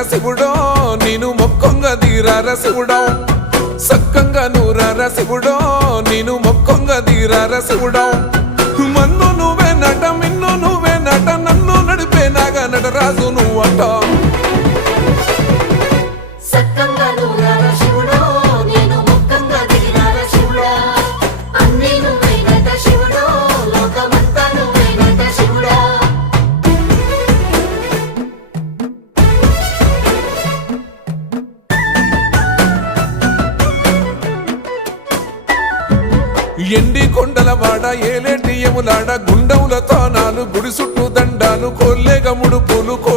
శివుడో నేను మొక్కంగా తీరార శివుడో సక్కంగా నూరార శివుడో నేను మొక్కంగా తీరార శివుడో మన్ను నువ్వే నట మిన్ను నువ్వే నట నన్ను నడిపే నాగా నటరాజు నువ్వట ఎండి కొండలవాడ ఏలేటి యములాడ గుండముల తానాలు గుడి చుట్టూ దండాలు కొల్లేగ ముడుపులు